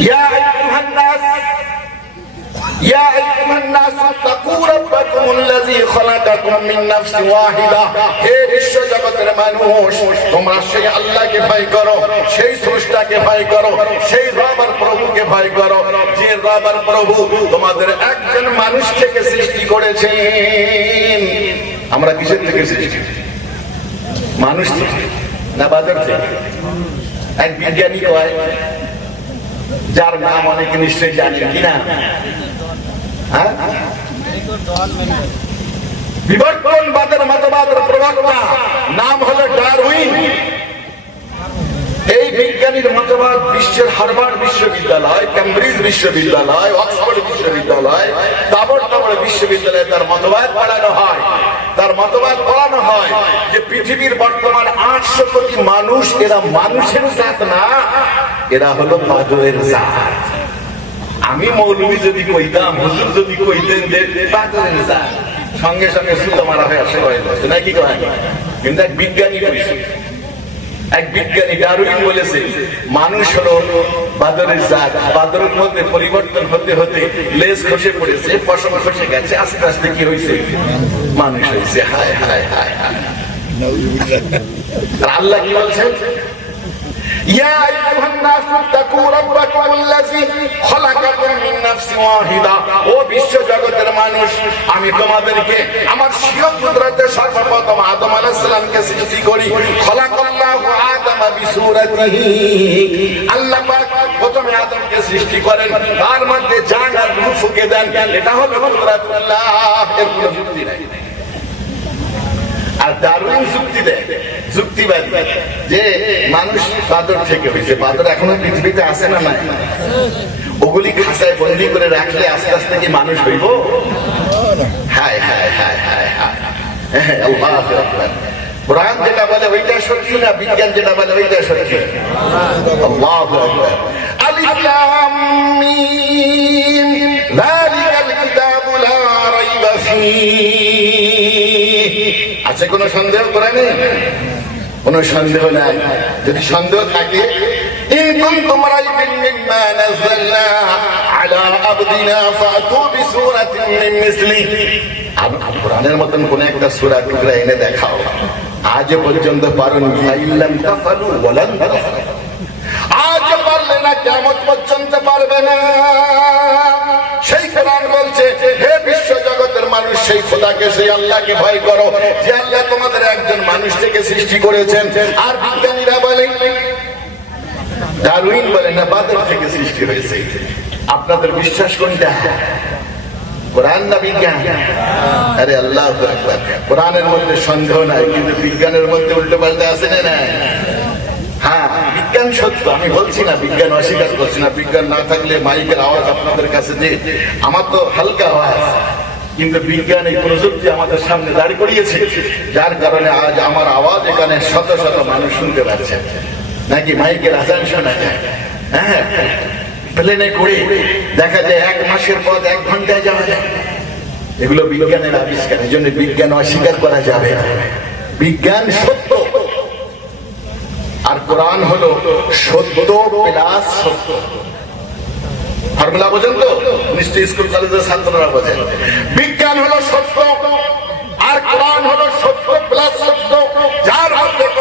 يا أيها الناس يا أيها الناس اتقوا ربكم الذي خلقكم من نفس واحدة হে বিশ্ব জগতের মানুষ তোমরা সেই আল্লাহকে ভয় করো সেই স্রষ্টাকে ভয় করো সেই রবার প্রভুকে ভয় করো যে রবার প্রভু তোমাদের একজন মানুষ থেকে সৃষ্টি করেছেন আমরা কিসের থেকে সৃষ্টি মানুষ থেকে না বাজার থেকে এক বিজ্ঞানী কয় যার নাম অনেকে নিশ্চয়ই জানেন কিনা হ্যাঁ? বিবর্তনবাদের মতবাদের প্রবক্তা নাম হলো ডারউইন। এই বিজ্ঞানীর মতবাদ বিশ্বের হার্ভার্ড বিশ্ববিদ্যালয় ক্যামব্রিজ বিশ্ববিদ্যালয়, অক্সফোর্ড বিশ্ববিদ্যালয় তাবর তাবর বিশ্ববিদ্যালয়ে তার মতবাদ পড়ানো হয়। মতবাদ পড়ানো হয় যে পৃথিবীর বর্তমান আটশো কোটি মানুষ, এরা মানুষের জাত না, এরা হলো পাদরের জাত। আমি মৌলবী যদি কইতাম, হুজুর যদি কইতেন যে পাগলের জাত। সঙ্গে সঙ্গে সুতো মারা হয়ে আসে হয়ে নাকি কয়? কিন্তু এক বিজ্ঞানী এক বিজ্ঞানী ডারউইন বলেছে, মানুষ হলো বাদরের জাত বাদরের মধ্যে পরিবর্তন হতে হতে লেজ খসে পড়েছে পশম খসে গেছে আস্তে আস্তে কি হয়েছে মানুষ হয়েছে হায় হায় হায় হায় আর আল্লাহ কি বলছেন يا أيها الناس اتقوا ربكم الذي خلقكم من نفس واحدة ও বিশ্ব জগতের মানুষ আমি তোমাদেরকে আমার স্বীয় কুদরতে সর্বপ্রথম আদম আলাইহিস সালামকে সৃষ্টি করি খলাকাল্লাহু আদম বিসূরাতিহি যে মানুষ বাদর থেকে হয়েছে, বাদর এখনও পৃথিবীতে আসে না নাই? ওগুলি খাঁচায় বন্দি করে রাখলে আস্তে আস্তে কি মানুষ হইব? হায় হায় হায় হায় হায়। হ্যাঁ। কোরআন যেটা বলে ওইটা সত্যি না বিজ্ঞান যেটা বলে ওইটা সত্যি? আল্লাহু আছে কোনো সন্দেহ কোরআনে? কোনো সন্দেহ নাই। যদি সন্দেহ থাকে আব- কোরআনের মতন কোন একটা সূরা টুকরা এনে দেখাও। আজ পর্যন্ত পারুন আজ পারলে না কেমন পর্যন্ত পারবে না। সেই কোরআন বলছে হে বিশ্ব জগতের মানুষ সেই খোদাকে সেই আল্লাহকে ভয় করো। যে আল্লাহ তোমাদের একজন মানুষ থেকে সৃষ্টি করেছেন। আর বিজ্ঞানীরা বলে ডারউইন বলে না বাদর থেকে সৃষ্টি হয়েছে। আপনাদের বিশ্বাস কোনটা? কোরআন না বিজ্ঞান? আরে আল্লাহ মধ্যে সন্দেহ নাই, কিন্তু বিজ্ঞানের মধ্যে আছে না হ্যাঁ বিজ্ঞান আমি বলছি না, বিজ্ঞান না। বিজ্ঞান না থাকলে মাইকের আওয়াজ আপনাদের কাছে আমার তো হালকা আওয়াজ। কিন্তু বিজ্ঞান এই প্রযুক্তি আমাদের সামনে দাঁড়িয়ে করিয়েছে, যার কারণে আজ আমার আওয়াজ এখানে শত শত মানুষ শুনতে পাচ্ছে। নাকি মাইকের আজান শোনা যায়? হ্যাঁ প্লেনে করে দেখা যায় এক মাসের পর এক ঘন্টায় যাওয়া যায়। এগুলো বিজ্ঞানের আবিষ্কার এই জন্য বিজ্ঞান অস্বীকার করা যাবে বিজ্ঞান সত্য। আর কোরআন হলো সত্য প্লাস সত্য। ফর্মুলা বোঝেন তো? নিশ্চয়ই স্কুল কলেজের ছাত্ররা বোঝেন। বিজ্ঞান হলো সত্য।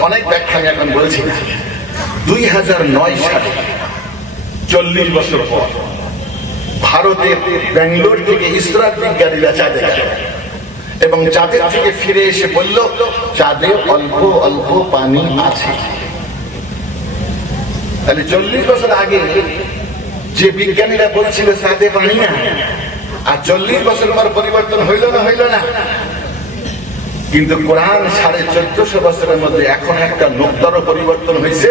অনেক ব্যাখ্যা আমি এখন বলছি না। দুই হাজার নয় সালে, চল্লিশ বছর পর ভারতের ব্যাঙ্গালোর থেকে ইসরাত বিজ্ঞানীরা চাঁদে গেল এবং চাঁদের থেকে ফিরে এসে বলল, চাঁদে অল্প অল্প পানি আছে। তাহলে চল্লিশ বছর আগে যে বিজ্ঞানীরা বলছিল সাথে পানি না। আর চল্লিশ বছর পর পরিবর্তন হইল না হইল না। কিন্তু কোরআন সাড়ে চোদ্দশো বছরের মধ্যে এখন একটা নোক্তর পরিবর্তন হয়েছে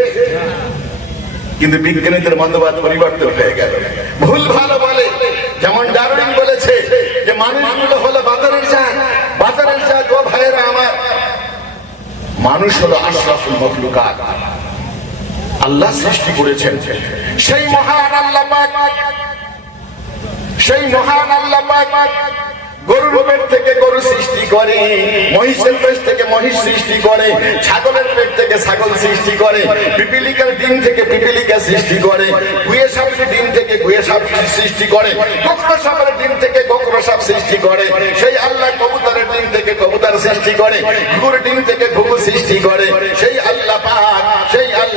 কিন্তু বিজ্ঞানীদের মতবাদ পরিবর্তন হয়ে গেল। ভুল ভালো বলে, যেমন ডারউইন বলেছে যে মানুষগুলো হলো বাজারের জাত বাজারের জাত ও ভাইয়েরা আমার, মানুষ হলো আশরাফুল মখলুকাত। আল্লাহ সৃষ্টি করেছেন। সেই মহান আল্লাহ সেই মহান আল্লাহ থেকে সৃষ্টি করে, মহিষের থেকে সৃষ্টি করে ডিম থেকে সেই আল্লাহ কবুতরের থেকে কবুতর সৃষ্টি করে ডিম থেকে ঘুঘু সৃষ্টি করে, সেই আল্লাহ পাক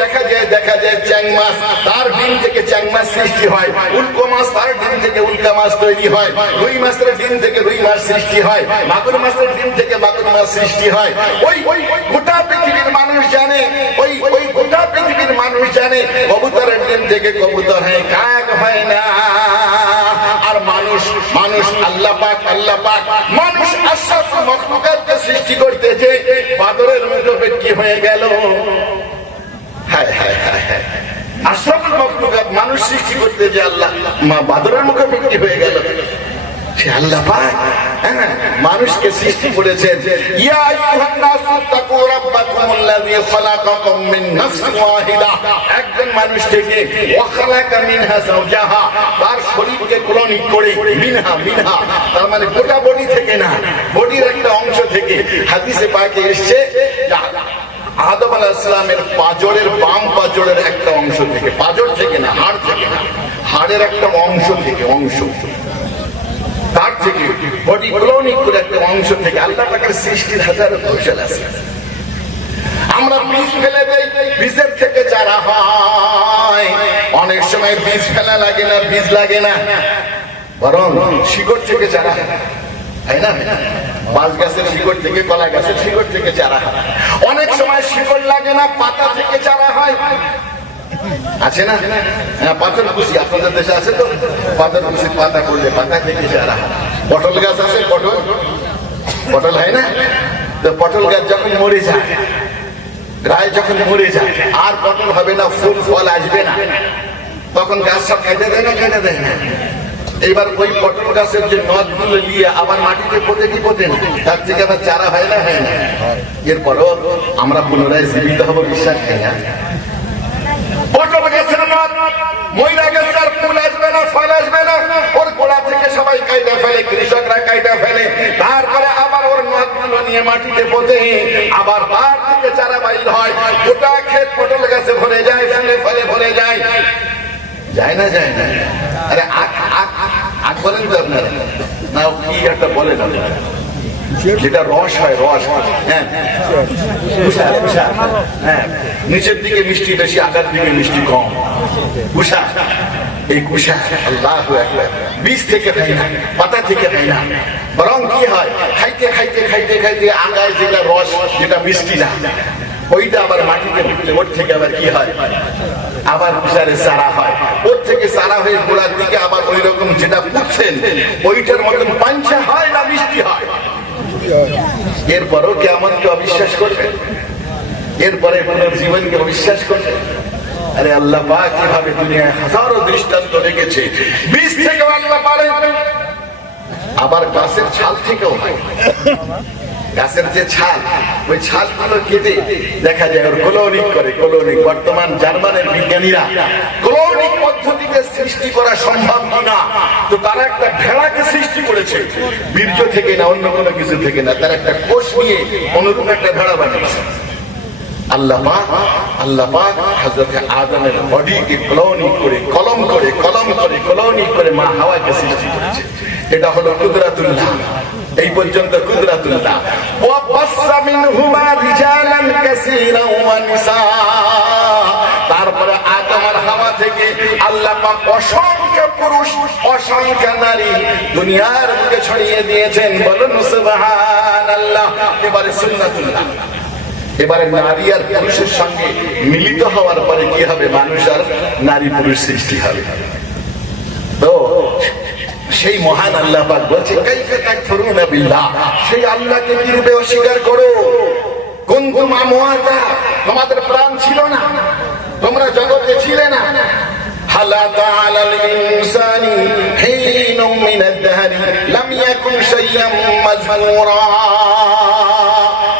দেখা যায় দেখা যায় চ্যাং মাছ, তার ডিম থেকে চ্যাং মাছ সৃষ্টি হয়। উল্কো মাছ তার ডিম থেকে উল্কা মাছ তৈরি হয়। রুই মাছের ডিম থেকে রুই মাছ সৃষ্টি হয়। মাগুর মাছের ডিম থেকে মাগুর মাছ সৃষ্টি হয়। ওই ওই গোটা পৃথিবীর মানুষ জানে, ওই ওই গোটা পৃথিবীর মানুষ জানে, কবুতরের ডিম থেকে কবুতর হয়, কাক হয় না। আর মানুষ মানুষ আল্লাহ পাক আল্লাহ পাক, মানুষ আশরাফ মখলুকাতকে সৃষ্টি করতেছে বাদরের মতো ব্যক্তি হয়ে গেল। মানুষ সৃষ্টি যে আল্লাহ মা হয়ে গেল। হ্যাঁ, মানুষকে সৃষ্টি একজন মানুষ থেকে তার শরীরকে করে তার মানে গোটা বডি থেকে না বডির একটা অংশ থেকে হাদিসে পাকে এসেছে আদম আলাহ ইসলামের পাজরের বাম পাজরের একটা অংশ থেকে, পাজর থেকে না, হাড় থেকে না, হাড়ের একটা অংশ থেকে, অংশ। তার থেকে, বডি ক্লোনিক করে একটা অংশ থেকে আল্লাহ পাকের সৃষ্টির হাজার কৌশল আছে। আমরা বীজ ফেলে দেই, বীজের থেকে চারা হয়, অনেক সময় বীজ ফেলা লাগে না, বীজ লাগে না। বরং শিকড় থেকে চারা হয় না? বাঁশ গাছের শিকড় থেকে, কলা গাছের শিকড় থেকে চারা হয়। অনেক সময় শিকড় লাগে না, পাতা থেকে চারা হয়। আছে না? হ্যাঁ পাথর খুশি আপনাদের দেশে আছে তো? পাথর খুশি পাতা করলে পাতা থেকে চারা। পটল গাছ আছে? পটল? পটল হয় না? তো পটল গাছ যখন মরে যায় গায়ে যখন মরে যায়, আর পটল হবে না, ফুল ফল আসবে না। তখন গাছ সব কেটে দেয় না, কেটে দেয় না? এবার ওই পটল গাছের যে নদগুলো নিয়ে আবার মাটিতে পোতে কি পোতে না তার থেকে আবার চারা হয় না, হয় এরপরও আমরা পুনরায় জীবিত হব, বিশ্বাস করি না। পটল গাছের নদ ময়রা গাছের ফুল আসবে না সবাই কাইটা ফেলে, কৃষকরা কাইটা ফেলে। তারপরে আবার ওর নিয়ে মাটিতে আবার চারা হয়। গোটা ক্ষেত পটল গাছে ভরে যায়, ফেলে ফেলে, ভরে যায়। না যায় না। আরে বলেন তো আপনারা। না, কি একটা বলেন আপনারা যেটা রস হয়, রস। হ্যাঁ। হ্যাঁ। নিচের দিকে মিষ্টি বেশি, আগার দিকে মিষ্টি কম। কুষা এই কুষা আল্লাহ বীজ থেকে খাই না, পাতা থেকে খাই না। বরং কি হয়, খাইতে খাইতে খাইতে খাইতে আগায় যেটা রস, যেটা মিষ্টি না। ওইটা আবার মাটিতে ঢুকলে ওর থেকে আবার কি হয়? আবার কুষারে চারা হয়। ওর থেকে চারা হয়ে গোড়ার দিকে আবার ওই রকম যেটা পুচ্ছেন ওইটার মতন পাঞ্চা হয় না বৃষ্টি হয়। এরপরও কে আমাকে অবিশ্বাস করবে? এরপরে জীবনকে অবিশ্বাস করবে? আরে আল্লাহ পাক কীভাবে দুনিয়ায় হাজারো দৃষ্টান্ত রেখেছে। বীজ থেকে আল্লাহ পারে। আবার গাছের ছাল থেকেও হয়। গাছের যে ছাল, ওই ছালগুলো কেটে দেখা যায় ওর কলোনিক করে, কলোনিক। বর্তমান জার্মানের বিজ্ঞানীরা কলোনিক পদ্ধতিতে সৃষ্টি করা সম্ভব কিনা তো তারা একটা ভেড়াকে সৃষ্টি করেছে। বীর্য থেকে না, অন্য কোনো কিছু থেকে না, তারা একটা কোষ নিয়ে অনুরূপ একটা ভেড়া বানিয়েছে। আল্লাহ পাক আল্লাহ পাক হযরত আদমের বডিকে ক্লোনিক করে, কলম করে কলম করে, ক্লোনিক করে মা হাওয়াকে সৃষ্টি করেছে। এটা হলো কুদরাতুল্লাহ এই পর্যন্ত তারপরে আদম আর হাওয়া থেকে আল্লাহ অসংখ্য পুরুষ, অসংখ্য নারী দুনিয়ার বুকে ছড়িয়ে দিয়েছেন। বলুন আল্লাহ এবারে সুন্নাতুল্লাহ। এবারে নারী আর পুরুষের সঙ্গে মিলিত হওয়ার পরে কি হবে? মানুষ আর নারী পুরুষ সৃষ্টি হবে। তো সেই মহান আল্লাহ বলছে সেই আল্লাহকে কি রূপে অস্বীকার করো? আমওয়াতা? তোমাদের প্রাণ ছিল না। তোমরা জগতে ছিলে না।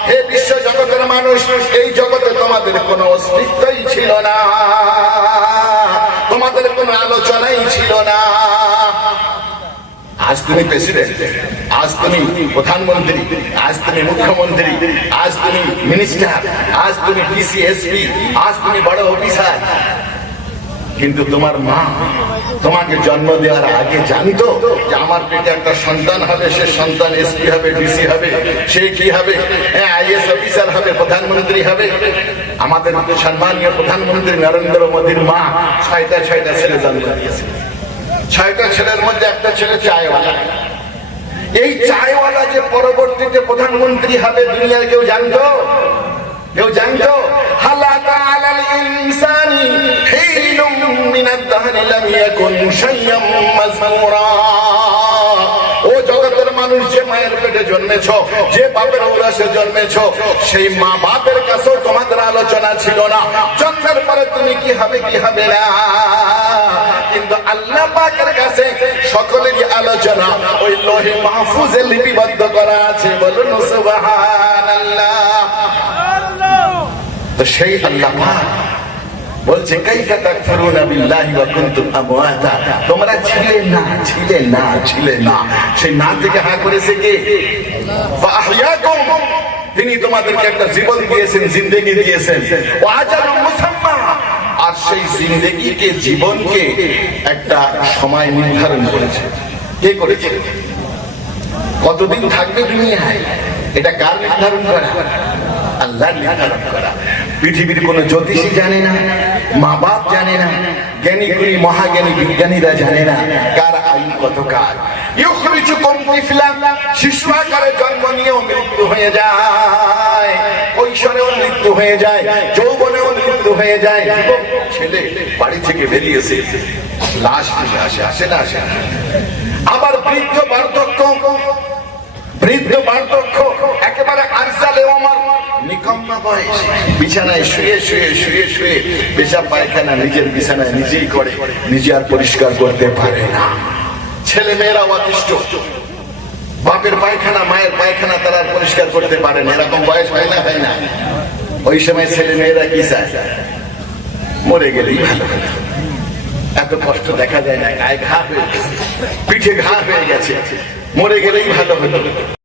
হে বিশ্ব জগতের মানুষ, এই জগতে তোমাদের কোনো অস্তিত্বই ছিল না। তোমাদের কোনো আলোচনাই ছিল না। আজ তুমি প্রেসিডেন্ট, আজ তুমি প্রধানমন্ত্রী, আজ তুমি মুখ্যমন্ত্রী, আজ তুমি মিনিস্টার আজ তুমি ডিসি এসপি আজ তুমি বড় অফিসার কিন্তু তোমার মা তোমাকে জন্ম দেওয়ার আগে জানতো যে আমার পেটে একটা সন্তান হবে, সে সন্তান এসপি হবে ডিসি হবে, সে কি হবে আইএস অফিসার হবে, প্রধানমন্ত্রী হবে। আমাদের সম্মানীয় প্রধানমন্ত্রী নরেন্দ্র মোদীর মা ছয়টা ছয়টা ছেলে জন্ম দিয়েছে। ছয়টা ছেলের মধ্যে একটা ছেলে চায়ওয়ালা। এই চায়ওয়ালা যে পরবর্তীতে প্রধানমন্ত্রী হবে দুনিয়ার কেউ জানতো? কেউ জানতো? হালাকা আলাল ইনসানি ও জগতের মানুষ যে মায়ের পেটে জন্মেছ, যে বাপের ঔরাসে জন্মেছ, সেই মা বাপের কাছেও তোমাদের আলোচনা ছিল না। জন্মের পরে তুমি কি হবে কি হবে না? আল্লাহ কাছে সকলেরই আলোচনা, ওই লোহে মাহফুজে লিপিবদ্ধ করা আছে। বলুন সেই বলছে তোমরা ছিলে না ছিলে না ছিলে না। সেই না থেকে হা করেছে কে? তিনি তোমাদেরকে একটা জীবন দিয়েছেন, জিন্দেগি দিয়েছেন। ওয়া আজালুম মুসাম্মা আর সেই জিন্দেগিকে জীবনকে একটা সময় নির্ধারণ করেছে। কে করেছে? কতদিন থাকবে দুনিয়ায়? এটা কার নির্ধারণ করা? আল্লাহ নির্ধারণ করা। পৃথিবীর কোন জ্যোতিষী জানে না, মা বাপ জানে না জ্ঞানী মহাজ্ঞানী বিজ্ঞানীরা জানে না কার আয়ু কত তিফলান শিশু আকারে জন্ম নিয়েও মৃত্যু হয়ে যায় কৈশোরেও মৃত্যু হয়ে যায় যৌবনেও হয়ে যায়। ছেলে, বাড়ি থেকে বেরিয়েছে। লাশ নিয়ে আসে আসে না, আসে আবার বৃদ্ধ বার্ধক্য বৃদ্ধ বার্ধক্য, একেবারে আমার বিছানায় শুয়ে শুয়ে শুয়ে শুয়ে পেশাব পায়খানা নিজের বিছানায় নিজেই করে, নিজে আর পরিষ্কার করতে পারে না। ছেলে মেয়েরা অতিষ্ঠ। বাপের পায়খানা, মায়ের পায়খানা তারা পরিষ্কার করতে পারে না। এরকম বয়স হয় না হয় না। ওই সময় ছেলে মেয়েরা কি চায়? মরে গেলেই ভালো এত কষ্ট দেখা যায় না, গায়ে ঘা হয়ে গেছে, পিঠে ঘা হয়ে গেছে, মরে গেলেই ভালো হতো।